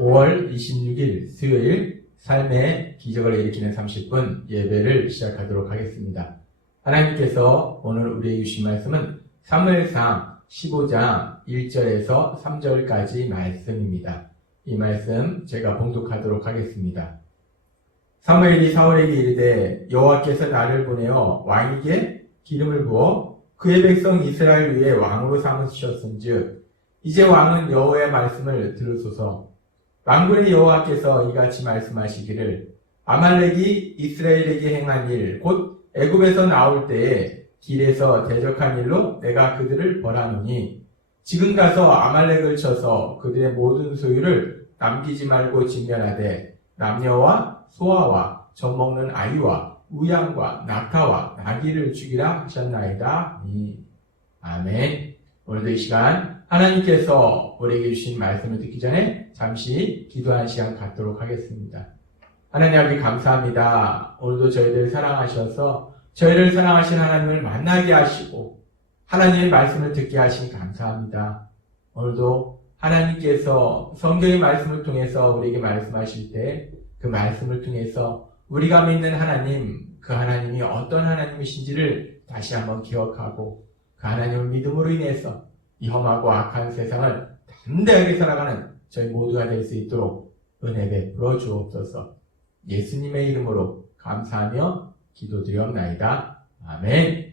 5월 26일 수요일 삶의 기적을 일으키는 30분 예배를 시작하도록 하겠습니다. 하나님께서 오늘 우리에게 주신 말씀은 사무엘상 15장 1절에서 3절까지 말씀입니다. 이 말씀 제가 봉독하도록 하겠습니다. 사무엘이 사울에게 이르되 여호와께서 나를 보내어 왕에게 기름을 부어 그의 백성 이스라엘 위에 왕으로 삼으셨은즉 이제 왕은 여호와의 말씀을 들으소서. 만군의 여호와께서 이같이 말씀하시기를 아말렉이 이스라엘에게 행한 일 곧 애굽에서 나올 때에 길에서 대적한 일로 내가 그들을 벌하노니 지금 가서 아말렉을 쳐서 그들의 모든 소유를 남기지 말고 진멸하되 남녀와 소아와 젖먹는 아이와 우양과 낙타와 나귀를 죽이라 하셨나이다. 아멘. 오늘도 이 시간 하나님께서 우리에게 주신 말씀을 듣기 전에 잠시 기도하는 시간 갖도록 하겠습니다. 하나님 아버지 감사합니다. 오늘도 저희들 사랑하셔서 저희를 사랑하신 하나님을 만나게 하시고 하나님의 말씀을 듣게 하시니 감사합니다. 오늘도 하나님께서 성경의 말씀을 통해서 우리에게 말씀하실 때 그 말씀을 통해서 우리가 믿는 하나님, 그 하나님이 어떤 하나님이신지를 다시 한번 기억하고 그 하나님을 믿음으로 인해서 이 험하고 악한 세상을 담대하게 살아가는 저희 모두가 될 수 있도록 은혜 베풀어 주옵소서. 예수님의 이름으로 감사하며 기도드리옵나이다. 아멘.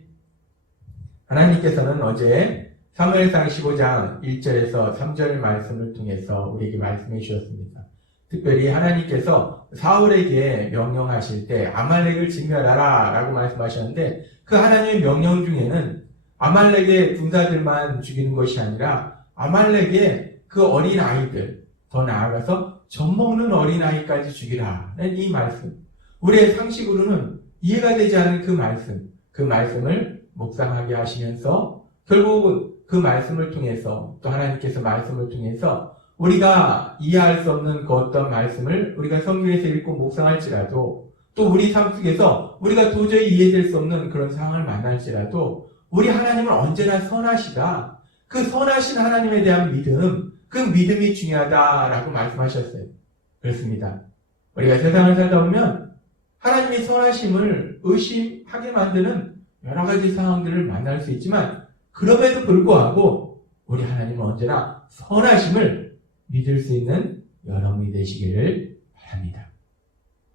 하나님께서는 어제 사무엘상 15장 1절에서 3절 말씀을 통해서 우리에게 말씀해 주셨습니다. 특별히 하나님께서 사울에게 명령하실 때 아말렉을 진멸하라 라고 말씀하셨는데 그 하나님의 명령 중에는 아말렉의 군사들만 죽이는 것이 아니라 아말렉의 그 어린 아이들, 더 나아가서 젖먹는 어린 아이까지 죽이라는 이 말씀, 우리의 상식으로는 이해가 되지 않는 그 말씀을 묵상하게 하시면서 결국은 그 말씀을 통해서 또 하나님께서 말씀을 통해서 우리가 이해할 수 없는 그 어떤 말씀을 우리가 성경에서 읽고 묵상할지라도 또 우리 삶 속에서 우리가 도저히 이해될 수 없는 그런 상황을 만날지라도 우리 하나님은 언제나 선하시다. 그 선하신 하나님에 대한 믿음, 그 믿음이 중요하다라고 말씀하셨어요. 그렇습니다. 우리가 세상을 살다 보면 하나님의 선하심을 의심하게 만드는 여러 가지 상황들을 만날 수 있지만 그럼에도 불구하고 우리 하나님은 언제나 선하심을 믿을 수 있는 여러분이 되시기를 바랍니다.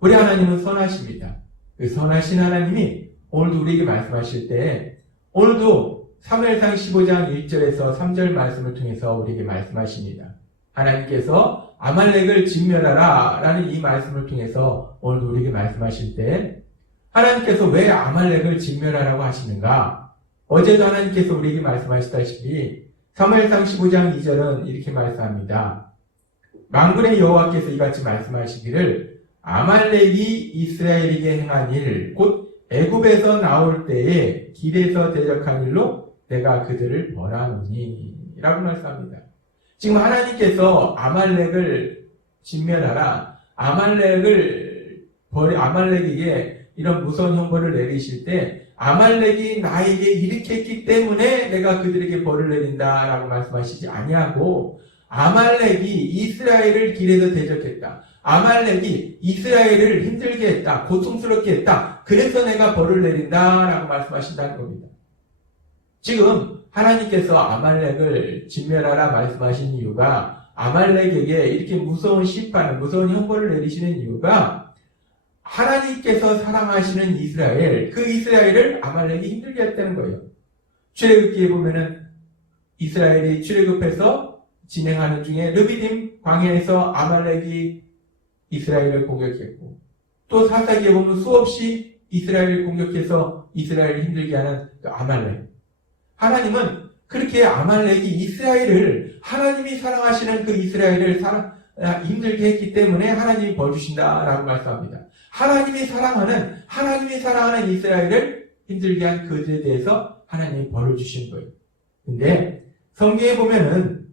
우리 하나님은 선하십니다. 그 선하신 하나님이 오늘도 우리에게 말씀하실 때 오늘도 사무엘상 15장 1절에서 3절 말씀을 통해서 우리에게 말씀하십니다. 하나님께서 아말렉을 진멸하라 라는 이 말씀을 통해서 오늘도 우리에게 말씀하실 때 하나님께서 왜 아말렉을 진멸하라고 하시는가? 어제도 하나님께서 우리에게 말씀하시다시피 사무엘상 15장 2절은 이렇게 말씀합니다. 만군의 여호와께서 이같이 말씀하시기를 아말렉이 이스라엘에게 행한 일 곧 애굽에서 나올 때에 길에서 대적한 일로 내가 그들을 벌하노니 라고 말씀합니다. 지금 하나님께서 아말렉을 진멸하라, 아말렉에게 이런 무서운 형벌을 내리실 때 아말렉이 나에게 이렇게 했기 때문에 내가 그들에게 벌을 내린다라고 말씀하시지 아니하고 아말렉이 이스라엘을 길에서 대적했다. 아말렉이 이스라엘을 힘들게 했다. 고통스럽게 했다. 그래서 내가 벌을 내린다라고 말씀하신다는 겁니다. 지금 하나님께서 아말렉을 진멸하라 말씀하신 이유가 아말렉에게 이렇게 무서운 심판을, 무서운 형벌을 내리시는 이유가 하나님께서 사랑하시는 이스라엘, 그 이스라엘을 아말렉이 힘들게 했다는 거예요. 출애굽기에 보면은 이스라엘이 출애굽해서 진행하는 중에 르비딤 광야에서 아말렉이 이스라엘을 공격했고 또 사사기에 보면 수없이 이스라엘을 공격해서 이스라엘을 힘들게 하는 그 아말렉. 하나님은 그렇게 아말렉이 이스라엘을 하나님이 사랑하시는 그 이스라엘을 힘들게 했기 때문에 하나님이 벌 주신다라고 말씀합니다. 하나님이 사랑하는 이스라엘을 힘들게 한 그들에 대해서 하나님이 벌을 주신 거예요. 근데 성경에 보면은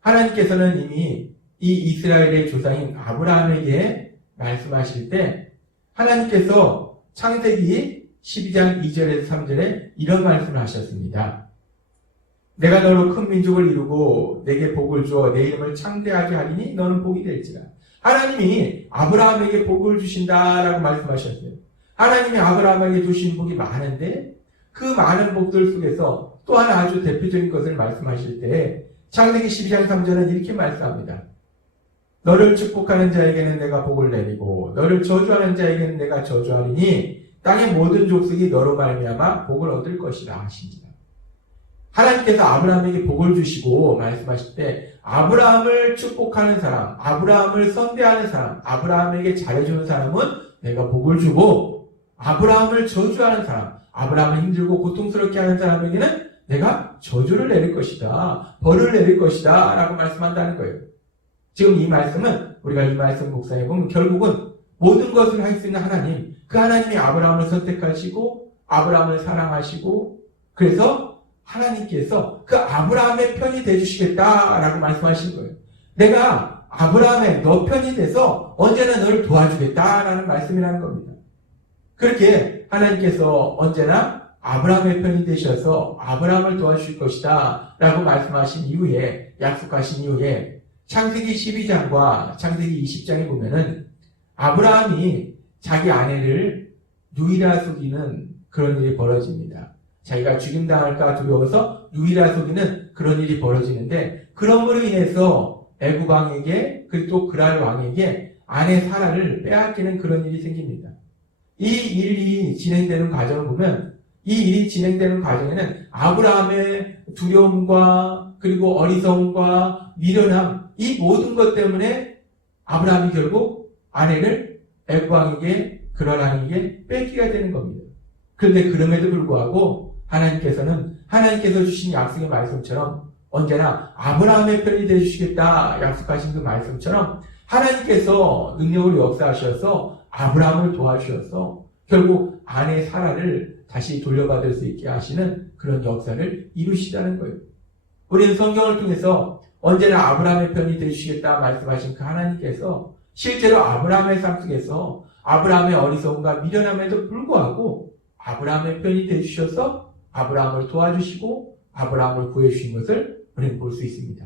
하나님께서는 이미 이 이스라엘의 조상인 아브라함에게 말씀하실 때 하나님께서 창세기 12장 2절에서 3절에 이런 말씀을 하셨습니다. 내가 너로 큰 민족을 이루고 내게 복을 주어 내 이름을 창대하게 하리니 너는 복이 될지라. 하나님이 아브라함에게 복을 주신다라고 말씀하셨어요. 하나님이 아브라함에게 주신 복이 많은데 그 많은 복들 속에서 또 하나 아주 대표적인 것을 말씀하실 때 창세기 12장 3절은 이렇게 말씀합니다. 너를 축복하는 자에게는 내가 복을 내리고 너를 저주하는 자에게는 내가 저주하리니 땅의 모든 족속이 너로 말미암아 복을 얻을 것이라 하시니라. 하나님께서 아브라함에게 복을 주시고 말씀하실 때 아브라함을 축복하는 사람, 아브라함을 선대하는 사람, 아브라함에게 잘해주는 사람은 내가 복을 주고 아브라함을 저주하는 사람, 아브라함을 힘들고 고통스럽게 하는 사람에게는 내가 저주를 내릴 것이다. 벌을 내릴 것이다. 라고 말씀한다는 거예요. 지금 이 말씀은 우리가 이 말씀 묵상해 보면 결국은 모든 것을 할 수 있는 하나님, 그 하나님이 아브라함을 선택하시고 아브라함을 사랑하시고 그래서 하나님께서 그 아브라함의 편이 되주시겠다라고 말씀하시는 거예요. 내가 아브라함의 너 편이 돼서 언제나 너를 도와주겠다라는 말씀이라는 겁니다. 그렇게 하나님께서 언제나 아브라함의 편이 되셔서 아브라함을 도와주실 것이다 라고 말씀하신 이후에, 약속하신 이후에 창세기 12장과 창세기 20장에 보면은 아브라함이 자기 아내를 누이라 속이는 그런 일이 벌어집니다. 자기가 죽임당할까 두려워서 누이라 속이는 그런 일이 벌어지는데 그런 으로 인해서 애굽 왕에게 그리고 또 그랄 왕에게 아내 사라를 빼앗기는 그런 일이 생깁니다. 이 일이 진행되는 과정을 보면 이 일이 진행되는 과정에는 아브라함의 두려움과 그리고 어리석음과 미련함 이 모든 것 때문에 아브라함이 결국 아내를 애굽 왕에게 그랄 왕에게 뺏기게 되는 겁니다. 그런데 그럼에도 불구하고 하나님께서 주신 약속의 말씀처럼 언제나 아브라함의 편이 되어주시겠다 약속하신 그 말씀처럼 하나님께서 능력을 역사하셔서 아브라함을 도와주셔서 결국 아내 사라를 다시 돌려받을 수 있게 하시는 그런 역사를 이루시다는 거예요. 우리는 성경을 통해서 언제나 아브라함의 편이 되어주시겠다 말씀하신 그 하나님께서 실제로 아브라함의 삶 속에서 아브라함의 어리석음과 미련함에도 불구하고 아브라함의 편이 되어주셔서 아브라함을 도와주시고 아브라함을 구해주신 것을 우리는 볼 수 있습니다.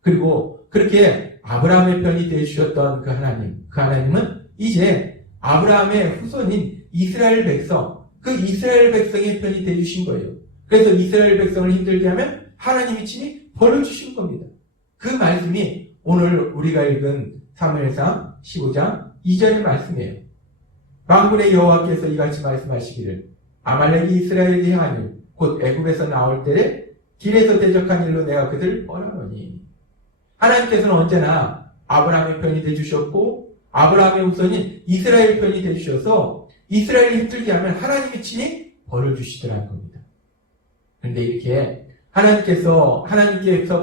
그리고 그렇게 아브라함의 편이 되어주셨던 그 하나님은 이제 아브라함의 후손인 이스라엘 백성, 그 이스라엘 백성의 편이 되어주신 거예요. 그래서 이스라엘 백성을 힘들게 하면 하나님이 친히 벌을 주신 겁니다. 그 말씀이 오늘 우리가 읽은 사무엘상 15장 2절의 말씀이에요. 만군의 여호와께서 이같이 말씀하시기를 아말렉이 이스라엘을 향하니 곧 애굽에서 나올 때에 길에서 대적한 일로 내가 그들을 벌하노니. 하나님께서는 언제나 아브라함의 편이 되주셨고 아브라함의 후손인 이스라엘 편이 되주셔서 이스라엘을 힘들게 하면 하나님이 친히 벌을 주시더라는 겁니다. 그런데 이렇게 하나님께서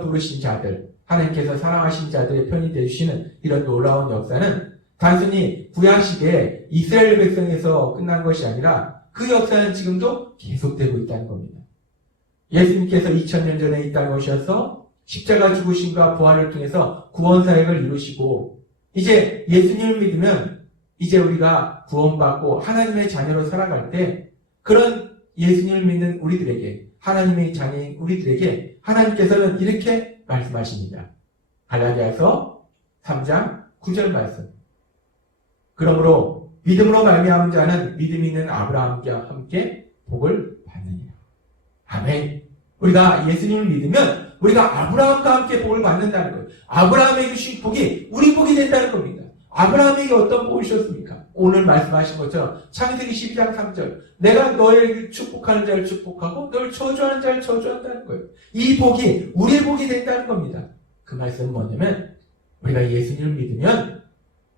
부르신 자들, 하나님께서 사랑하신 자들의 편이 되주시는 이런 놀라운 역사는 단순히 구약시대에 이스라엘 백성에서 끝난 것이 아니라 그 역사는 지금도 계속되고 있다는 겁니다. 예수님께서 2000년 전에 이 땅에 오셔서 십자가 죽으심과 부활을 통해서 구원사역을 이루시고 이제 예수님을 믿으면 이제 우리가 구원받고 하나님의 자녀로 살아갈 때 그런 예수님을 믿는 우리들에게 하나님의 자녀인 우리들에게 하나님께서는 이렇게 말씀하십니다. 갈라디아서 3장 9절 말씀. 그러므로 믿음으로 말미암은 자는 믿음이 있는 아브라함과 함께 복을 받느니라. 아멘. 우리가 예수님을 믿으면 우리가 아브라함과 함께 복을 받는다는 거예요. 아브라함에게 주신 복이 우리 복이 된다는 겁니다. 아브라함에게 어떤 복을 주셨습니까? 오늘 말씀하신 것처럼 창세기 12장 3절 내가 너를 축복하는 자를 축복하고 너를 저주하는 자를 저주한다는 거예요. 이 복이 우리의 복이 된다는 겁니다. 그 말씀은 뭐냐면 우리가 예수님을 믿으면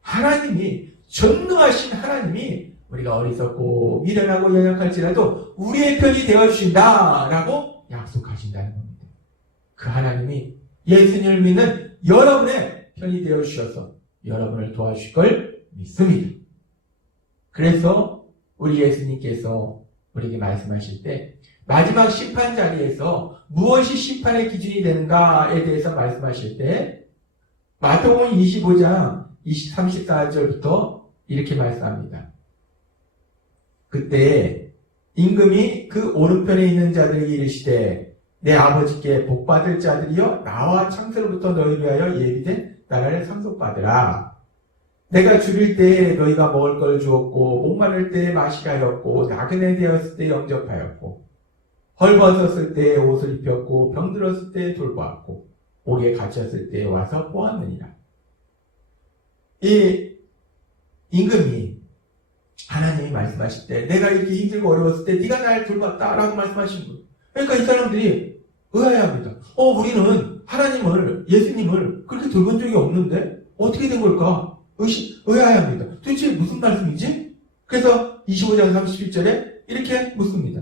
하나님이 전능하신 하나님이 우리가 어리석고 미련하고 연약할지라도 우리의 편이 되어주신다라고 약속하신다는 겁니다. 그 하나님이 예수님을 믿는 여러분의 편이 되어주셔서 여러분을 도와주실 걸 믿습니다. 그래서 우리 예수님께서 우리에게 말씀하실 때 마지막 심판 자리에서 무엇이 심판의 기준이 되는가에 대해서 말씀하실 때 마태복음 25장 34절부터 이렇게 말씀합니다. 그때 임금이 그 오른편에 있는 자들에게 이르시되 내 아버지께 복받을 자들이여 나와 창세로부터 너희를 위하여 예비된 나라를 상속받으라. 내가 줄일 때에 너희가 먹을 걸 주었고 목마를 때에 마시게 하였고 나그네 되었을 때 영접하였고 헐벗었을 때에 옷을 입혔고 병들었을 때에 돌보았고 옥에 갇혔을 때에 와서 보았느니라. 이 임금이 하나님이 말씀하실 때 내가 이렇게 힘들고 어려웠을 때 네가 날 돌봤다라고 말씀하신 거예요. 그러니까 이 사람들이 의아해합니다. 우리는 하나님을, 예수님을 그렇게 돌본 적이 없는데 어떻게 된 걸까? 의아해합니다. 도대체 무슨 말씀이지? 그래서 25장 31절에 이렇게 묻습니다.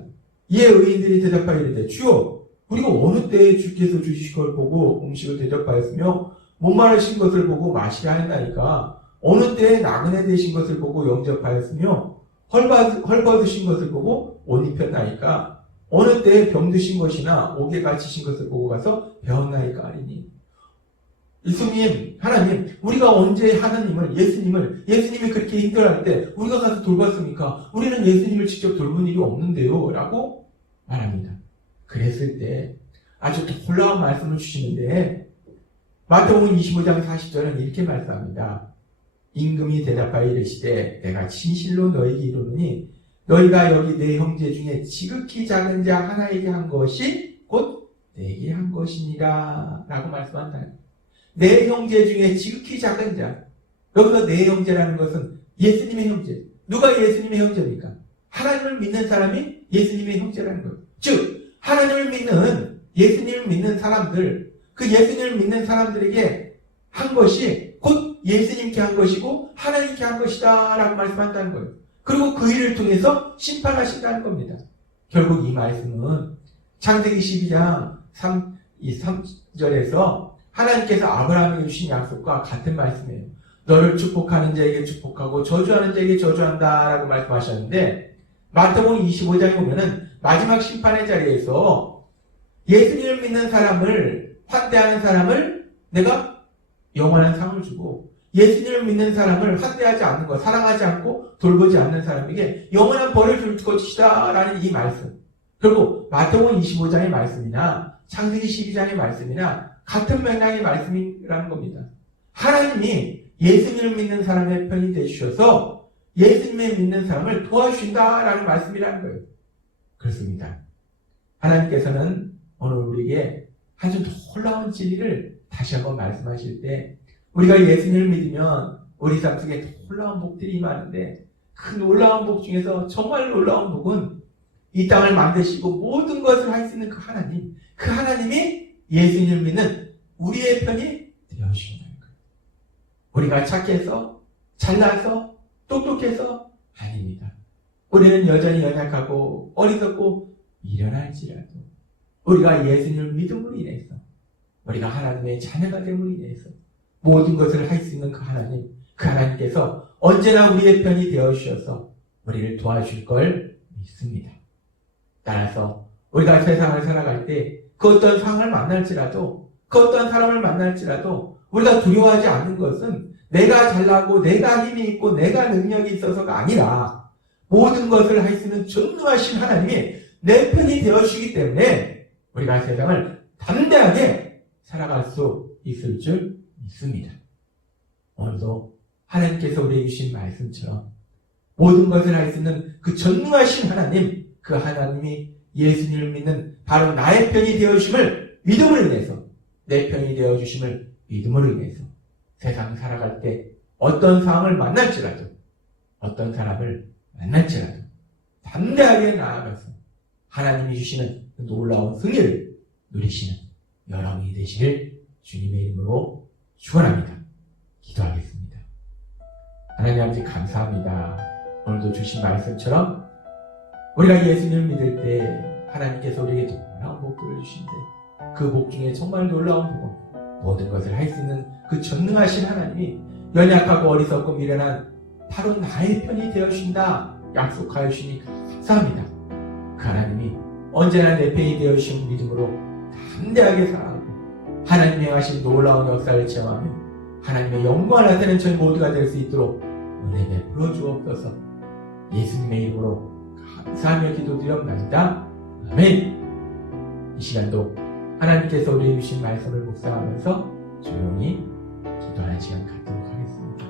이에 의인들이 대답하여 이르되 주여 우리가 어느 때에 주께서 주실 걸 보고 음식을 대접하였으며 목마르신 것을 보고 마시게 하였나이까 어느 때에 나그네 되신 것을 보고 영접하였으며 헐벗으신 것을 보고 옷 입혔나이까 어느 때에 병드신 것이나 옥에 갇히신 것을 보고 가서 배웠나이까 하리니. 예수님, 하나님, 우리가 언제 하나님을, 예수님이 그렇게 힘들어할 때 우리가 가서 돌봤습니까? 우리는 예수님을 직접 돌본 일이 없는데요 라고 말합니다. 그랬을 때 아주 놀라운 말씀을 주시는데 마태복음 25장 40절은 이렇게 말씀합니다. 임금이 대답하여 이르시되 내가 진실로 너희에게 이르노니 너희가 여기 내 형제 중에 지극히 작은 자 하나에게 한 것이 곧 내게 한 것이니라 라고 말씀한다. 내 형제 중에 지극히 작은 자. 여기서 내 형제라는 것은 예수님의 형제. 누가 예수님의 형제입니까? 하나님을 믿는 사람이 예수님의 형제라는 거예요. 즉 하나님을 믿는, 예수님을 믿는 사람들, 그 예수님을 믿는 사람들에게 한 것이 곧 예수님께 한 것이고 하나님께 한 것이다 라고 말씀한다는 거예요. 그리고 그 일을 통해서 심판하신다는 겁니다. 결국 이 말씀은 창세기 12장 3절에서 하나님께서 아브라함에게 주신 약속과 같은 말씀이에요. 너를 축복하는 자에게 축복하고 저주하는 자에게 저주한다 라고 말씀하셨는데 마태복음 25장에 보면은 마지막 심판의 자리에서 예수님을 믿는 사람을 환대하는 사람을 내가 영원한 상을 주고 예수님을 믿는 사람을 환대하지 않는 것, 사랑하지 않고 돌보지 않는 사람에게 영원한 벌을 줄 것이다 라는 이 말씀. 결국 마태복음 25장의 말씀이나 창세기 12장의 말씀이나 같은 맥락의 말씀이라는 겁니다. 하나님이 예수님을 믿는 사람의 편이 되주셔서 예수님을 믿는 사람을 도와주신다라는 말씀이라는 거예요. 그렇습니다. 하나님께서는 오늘 우리에게 아주 놀라운 진리를 다시 한번 말씀하실 때 우리가 예수님을 믿으면 우리 삶 속에 놀라운 복들이 많은데 그 놀라운 복 중에서 정말 놀라운 복은 이 땅을 만드시고 모든 것을 할 수 있는 그 하나님, 그 하나님이 예수님을 믿는 우리의 편이 되어주신다는 거예요. 우리가 착해서, 잘나서, 똑똑해서 아닙니다. 우리는 여전히 연약하고 어리석고 미련할지라도 우리가 예수님을 믿음으로 인해서 우리가 하나님의 자녀가 됨으로 인해서 모든 것을 할 수 있는 그 하나님, 그 하나님께서 언제나 우리의 편이 되어주셔서 우리를 도와줄 걸 믿습니다. 따라서 우리가 세상을 살아갈 때 그 어떤 상황을 만날지라도 그 어떤 사람을 만날지라도 우리가 두려워하지 않는 것은 내가 잘나고 내가 힘이 있고 내가 능력이 있어서가 아니라 모든 것을 할 수 있는 전능하신 하나님이 내 편이 되어주시기 때문에 우리가 세상을 담대하게 살아갈 수 있을 줄 믿습니다. 오늘도 하나님께서 우리에게 주신 말씀처럼 모든 것을 할 수 있는 그 전능하신 하나님, 그 하나님이 예수님을 믿는 바로 나의 편이 되어주심을 믿음으로 인해서 내 편이 되어주심을 믿음으로 인해서 세상 살아갈 때 어떤 상황을 만날지라도 어떤 사람을 만날지라도 담대하게 나아가서 하나님이 주시는 그 놀라운 승리를 누리시는 여러분이 되시길 주님의 이름으로 축원합니다. 기도하겠습니다. 하나님 아버지 감사합니다. 오늘도 주신 말씀처럼 우리가 예수님을 믿을 때 하나님께서 우리에게 놀라운 복들을 주신데 그 복 중에 정말 놀라운 복은 모든 것을 할 수 있는 그 전능하신 하나님이 연약하고 어리석고 미련한 바로 나의 편이 되어주신다 약속하여 주시니 감사합니다. 그 하나님이 언제나 내 편이 되어주신 믿음으로 담대하게 살아가고 하나님이 행하신 놀라운 역사를 체험하며 하나님의 영광을 나타내는 저희 모두가 될 수 있도록 은혜 베풀어 주옵소서. 예수님의 이름으로 감사하며 기도드렸나이다. 아멘. 이 시간도 하나님께서 우리에게 주신 말씀을 묵상하면서 조용히 기도하는 시간 갖도록 하겠습니다.